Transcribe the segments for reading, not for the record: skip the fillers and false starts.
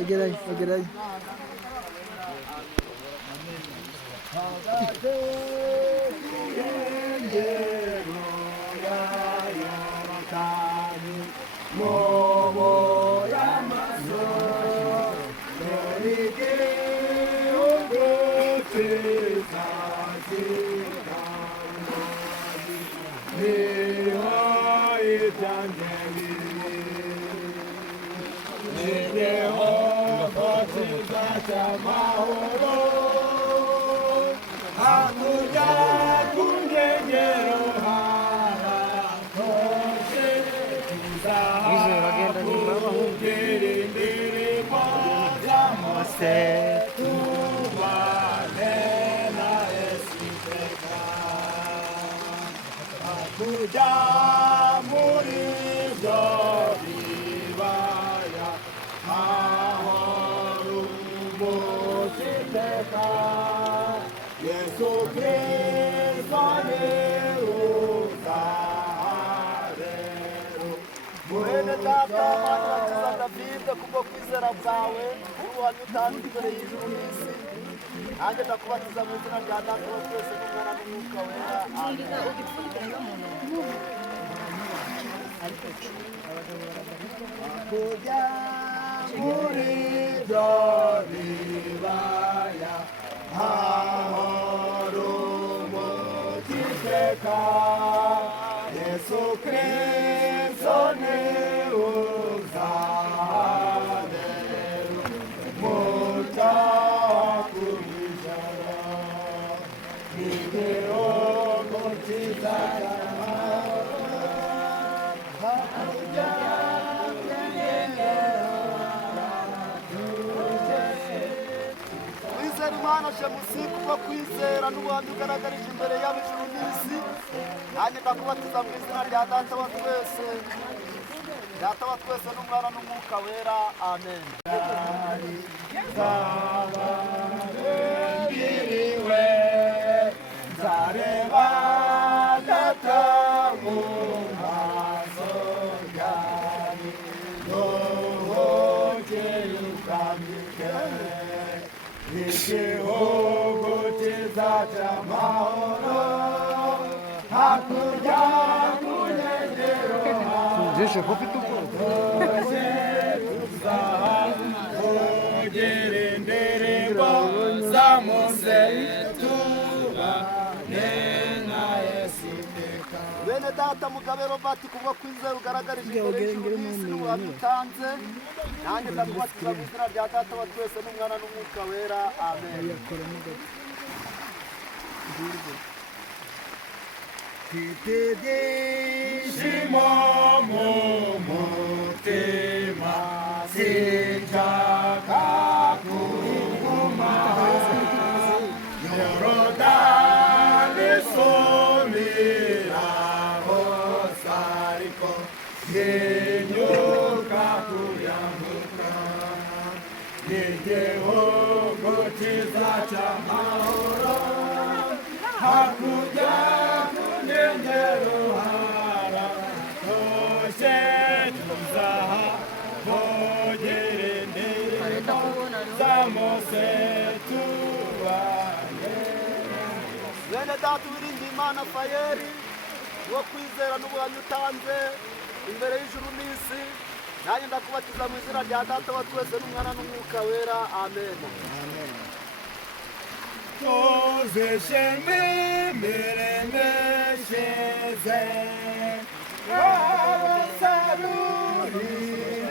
Egeray, egeray. Kubwo kwizera bwawe ubuhamya utanga imbere y'ijuru n'isi nanjye ndakubatiza mu izina rya data wa twese n'umwana n'umwuka wera kujya muri ibyo bibaya hahora umugiteka Yesu Kristo ni Imana shemusi kubwo kwizera n'ubuhamya ugaragarije imbere y'ab'ijuru n'isi nanjye ndakubatiza mu izina rya data wa twese n'umwana n'umwuka wera amen. Ngiriwe nzareba data mu maso yanjye nohokeye ukambike igihugu cyiza cy'amahoro hakurya ku nkengero hose tuzahogera indirimbo za Mose tubane na Yesu iteka. Bene data Mugabe Robert kubwo kwizera ugaragarije imbere y'ijuru n'isi n'ubuhamya utanze nanjye ndakubatiza mu izina rya data wa twese n'umwana n'umwuka wera amen. Ibyishimo mu mutima sinshaka kuguma Yorodani isumiraho ariko ntinyuka kuyambuka n'igihugu cyiza cy'amahoro hakurya ku nkengero haratoshye tuzahogera indirimbo za Mose tubane. Bene data uwiringiye Imana Fayeri wo kwizera n'ubuhamya utanze imbere y'ijuru n'isi nanjye ndakubatiza mu izina rya data wa twese n'umwana n'umwuka wera amen. Tuzishime miremeshize abasarurira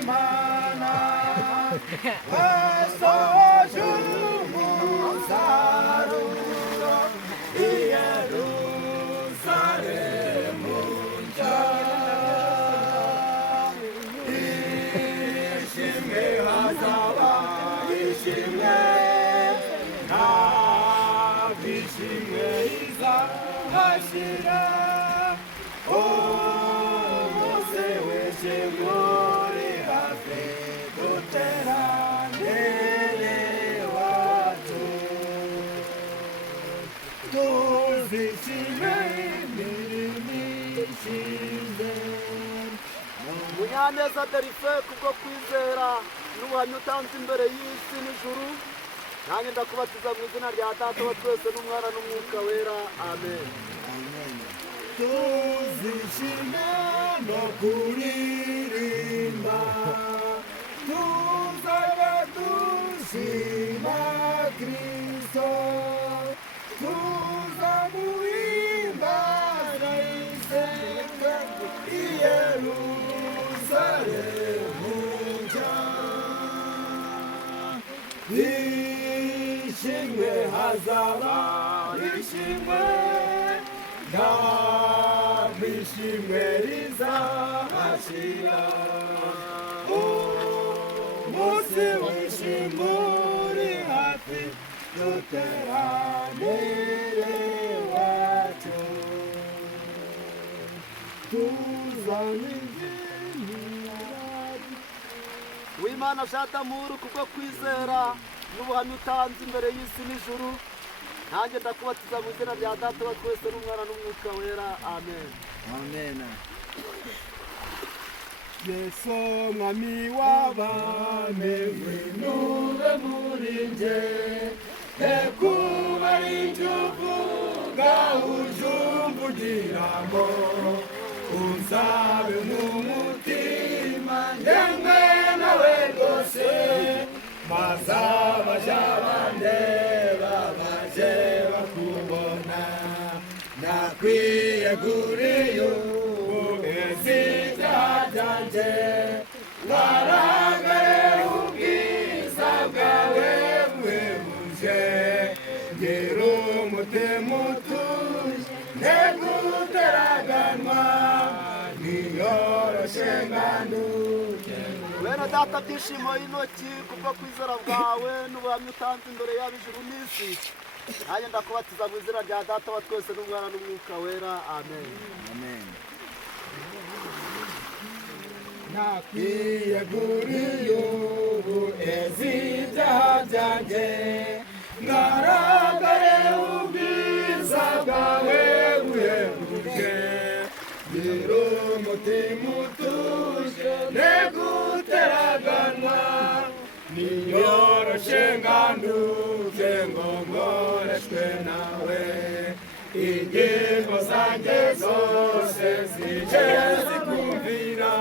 Imana basoje umusaruro i Yerusalemu nshya ishimwe hazaba ishimwe ishimwe izahashira umunsi w'ishimwe hafi duteranire iwacu tuzishime imirimo ishize Munyaneza Derife kubwo kwizera n'ubuhamya utanze imbere y'isi n'ijuru, nanjye ndakubatiza mu izina rya Data wa twese n'Umwana n'Umwuka wera. Amen. Tuzishime no kuririmba, tuzaba dushima Kristo, tuzamuhimbaza iteka i Yerusalemu nshya. Ishimwe hazaba ishimwe, ishimwe rizahashira, umunsi w'ishimwe uri hafi, duteranire iwacu, tuzamizimira. Uwimana Shadamuru kubwo kwizera n'ubuhamya utanze imbere y'isi n'ijuru, nanjye ndakubatiza mu izina rya Data wa twese n'Umwana n'Umwuka wera. Amen. Amen. Yesu mwami w'abami, winure muri nje, kuba ari icyo uvuga ujumvugiramo, unsabe mu mutima njyewe nawe rwose, maze abaja bandeba baje bakubona, nakwiyeguriye ubwiza byanjye, ngaragare ubwiza bwawe buhebuje, ngira umutima utuje nteguteraganwa, niyoroshe nganduke. Bene Data, byishimo y'intoki kubwo kwizera bwawe n'ubuhamya utanze imbere y'ab'ijuru n'isi, nanjye ndakubatiza mu izina rya Data wa twese n'Umwana n'Umwuka wera. Amen. Amen. Nakwiyeguriye ubuezi ibyaha byanjye, ngaragare ubwiza bwawe buhebuje, ngira umutima utuje nteguteraganwa, niyoroshe nganduke ngo ngoreshwe nawe, ingingo zanjye zose zije zikumvira,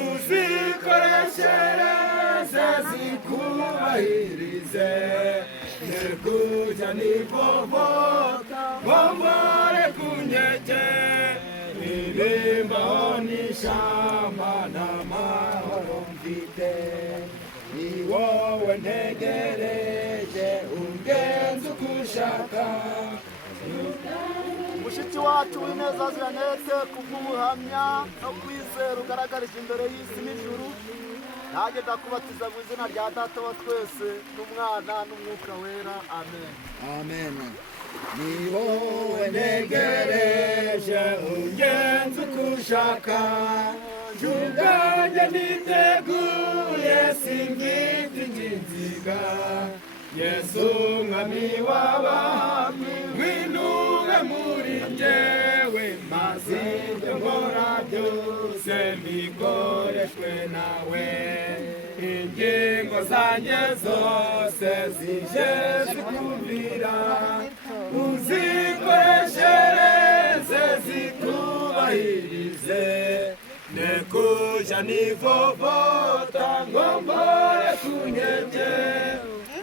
uzikoreshereze zikubahirize, nekujya nivovota ngombore ku nkeke, irimbaho n'ishamba n'amahoro mfite, ni wowe ntegereje ungenza uko ushaka. Mushiki wacu w'ineza Jeannette kubw'ubuhamya no kwizera ugaragarije imbere y'isi n'ijuru, nanjye ndakubatiza mu izina rya Data wa twese n'Umwana n'Umwuka wera. Amen. Amen. Ni wowe ntegereje ungenza uko ushaka, ubwanjye niteguye simfite inginziga, Yesu mwami w'abami, winure muri njyewe, maze ibyo nkora byose mbikoreshwe nawe, ingingo zanjye zose zije zikumvira, uzikoreshereze zikubahirize, nekujya nivovota ngombore ku nkeke,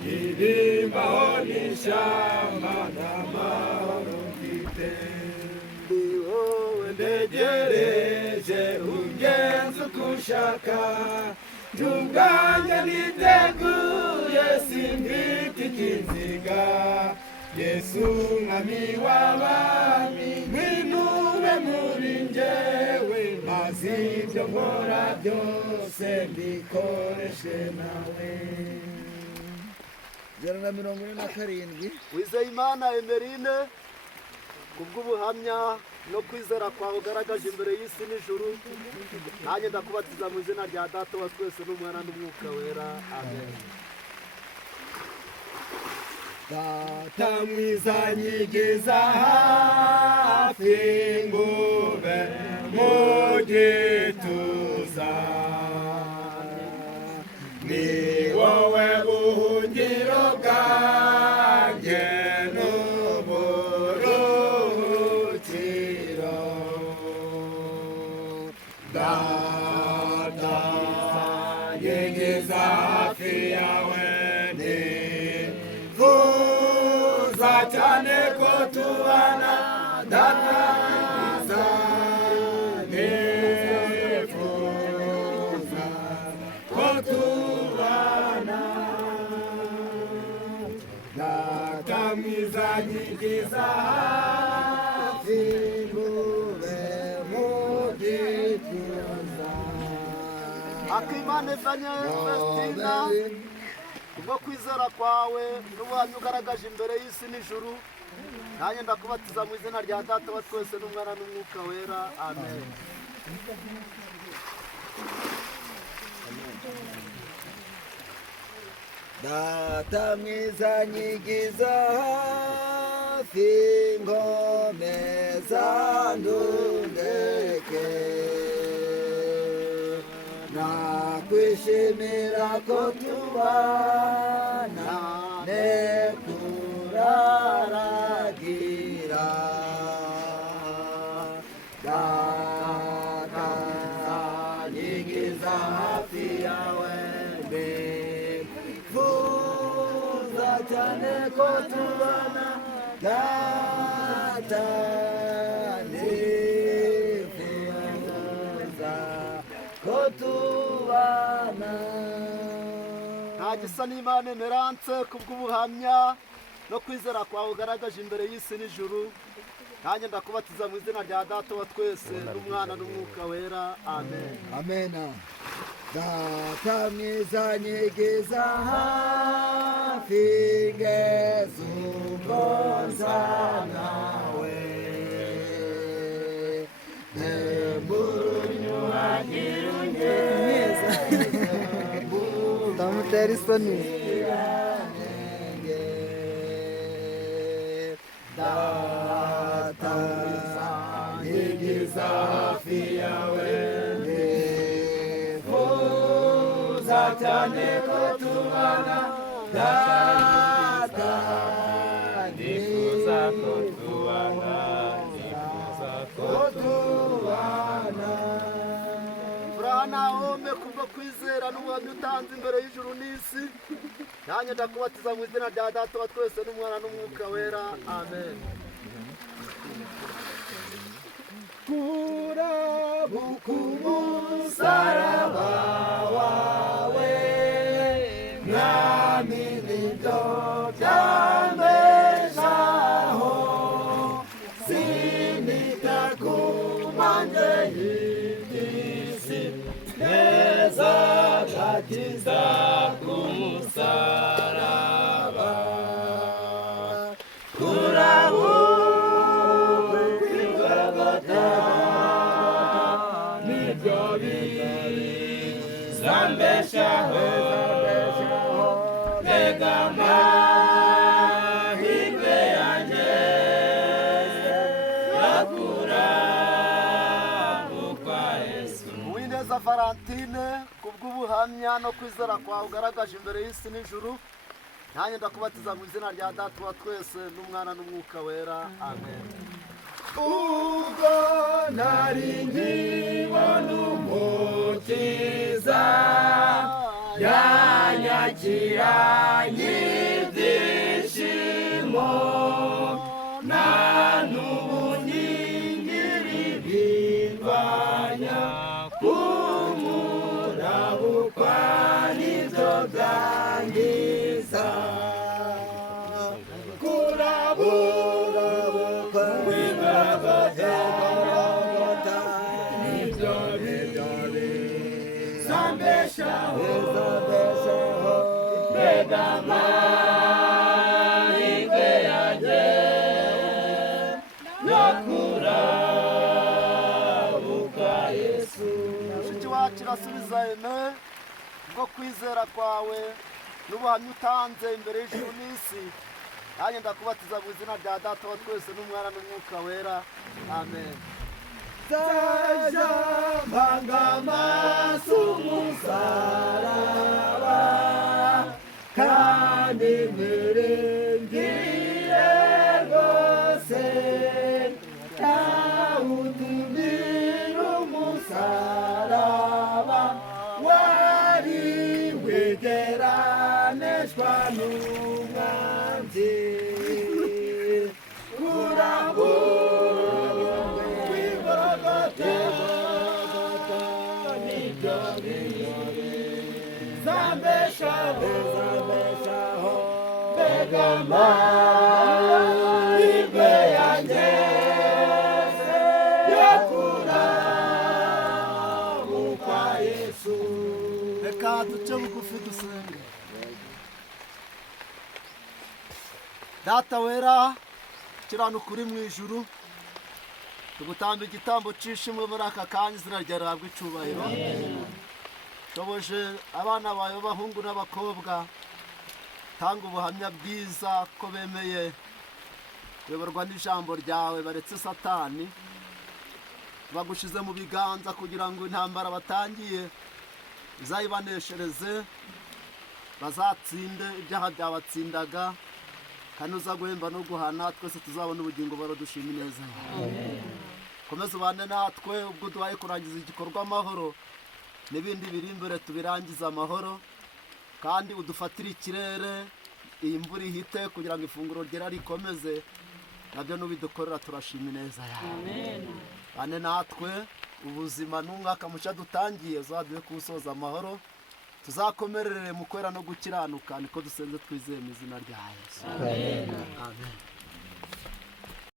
irimbaho n'ishamba n'amahoro mfite, ni wowe ntegereje ungenza uko ushaka, ubwanjye niteguye simfite ikinziga, Yesu mwami w'abami, winure muri njyewe, maze ibyo nkora byose mbikoreshe nawe. 147. Wizeyimana Emerine kubw'ubuhamya no kwizera kwawe ugaragaje imbere y'isi n'ijuru, nanjye ndakubatiza mu izina rya Data wa twese n'Umwana n'Umwuka wera. Amen. Data mwiza nyigiza hafi ngube mu gituza bwiza ni wowe buhungiro bwanjye n'uburuhukiro data yegeza hafi yawe nifuza cyane ko tubana data mwiza nifuza ko tubana data mwiza nyigiza hafi ngube mu gituza Akimana Evanye Vestina ubwo kwizera kwawe n'ubuhamya ugaragaje imbere y'isi n'ijuru nanjye ndakubatiza mu izina rya data wa twese n'umwana n'umwuka wera amen. data mwiza nyigiza hafi ngomeza ndundeke nakwishimira ko tubana nekuraragira data nyigiza hafi yawe nifuza cyane ko tubana data nifuza ko tubana Nta gisa n'Imana Emerance kubw'ubuhamya no kwizera kwawe ugaragaje imbere y'isi n'ijuru nanjye ndakubatiza mu izina rya data wa twese n'umwana n'umwuka wera amen. amena data mwiza nyegeza hafi ngeze umboza nawe nemburunyuhagira ungeza ndamutera isoni data nyegeza hafi yawe nifuza cyane ko tubana data nifuza ko tubana furaha Nahome kubwo kwizera n'ubuhamya utanze imbere y'ijuru n'isi nanjye ndakubatiza mu izina rya data wa twese n'umwana n'umwuka wera amen. kurabuka umusaraba wawe mwami nibyo byambeshaho sinita ku mpande y'iby'isi neza gakiza ku musaraba kurabuka kw'Igorogota nibyo bizambeshaho mbega amahirwe yanjye yakurabuka Yesu. Uwineza Valentine kubw'ubuhamya no kwizera kwawe ugaragaje imbere y'isi n'ijuru nanjye ndakubatiza mu izina rya data wa twese n'umwana n'umwuka wera amen. ubwo nari nkibona umukiza yanyakiranye ibyishimo nta n'ubu nyingiri bindwanya kumurabukwa n'ibyo byangiza kurabuka kw'Igorogota nibyo bizambeshaho mbega amahirwe yanjye yakurabuka Yesu. Mushiki wacu irasubiza eme kubwo kwizera kwawe n'ubuhamya utanze imbere y'ijuru n'isi nanjye ndakubatiza mu izina rya data wa twese n'umwana n'umwuka wera amen. zaja mpanga amaso umusaraba kandi mwiringire rwose ntawutumira umusaraba wari wegeranishwa n'umwanzi amahirwe yanjye yo kurabukwa Yesu. Reka duce bugufi dusenge. Data wera kiranuka uri mu ijuru, tugutamba igitambo c'ishimwe muri aka kanya, izina ryawe rihabwe icubahiro. Shoboje abana bawe b'abahungu n'abakobwa, tanga ubuhamya bwiza ko bemeye kuyoborwa n'ijambo ryawe, baretse satani, bagushize mu biganza kugira ngo intambara batangiye izayibaneshereze, bazatsinde ibyaha byabatsindaga, kandi uza guhemba no guhana, twese tuzabona ubugingo baradushima neza. Komeza ubane natwe ubwo duhaye kurangiza igikorwa amahoro, n'ibindi biri imbere tubirangize amahoro, kandi udufatire ikirere, iyi mvura ihite kugira ngo ifunguro ryera rikomeze, nabyo nubidukorera turashima neza yawe. Bane natwe ubuzima n'umwaka mushya dutangiye uzaduhe kuwusoza amahoro, tuzakomerere mu kwera no gukiranuka, niko dusenze twizeye mu izina rya Yesu. Amen.